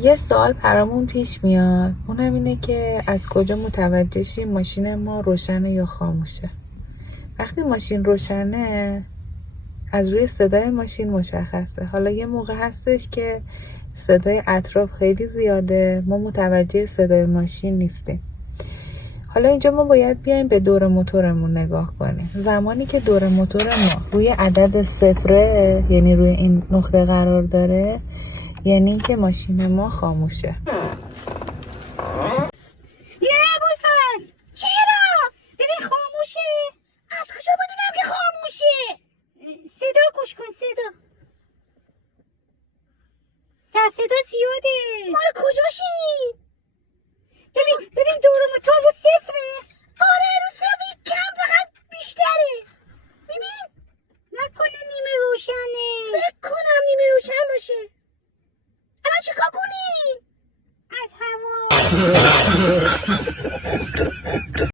یه سوال برامون پیش میاد، اونم اینه که از کجا متوجه شیم ماشین ما روشنه یا خاموشه. وقتی ماشین روشنه از روی صدای ماشین مشخصه. حالا یه موقع هستش که صدای اطراف خیلی زیاده، ما متوجه صدای ماشین نیستیم. حالا اینجا ما باید بیایم به دور موتورمون نگاه کنیم. زمانی که دور موتور ما روی عدد صفره، یعنی روی این نقطه قرار داره، یعنی که ماشین ما خاموشه. نه ابوالفضل، چرا؟ ببین خاموشه. از کجا بدونم که خاموشه؟ صدا گوش کن، صدا زیاده. مال کجاشی؟ ببین دور موتور رو صفره. آره رو صفر، کم فقط بیشتره. ببین نکنه نیمه روشنه. فکر کنم نیمه روشن باشه. الان چیکار کنیم؟ از هوا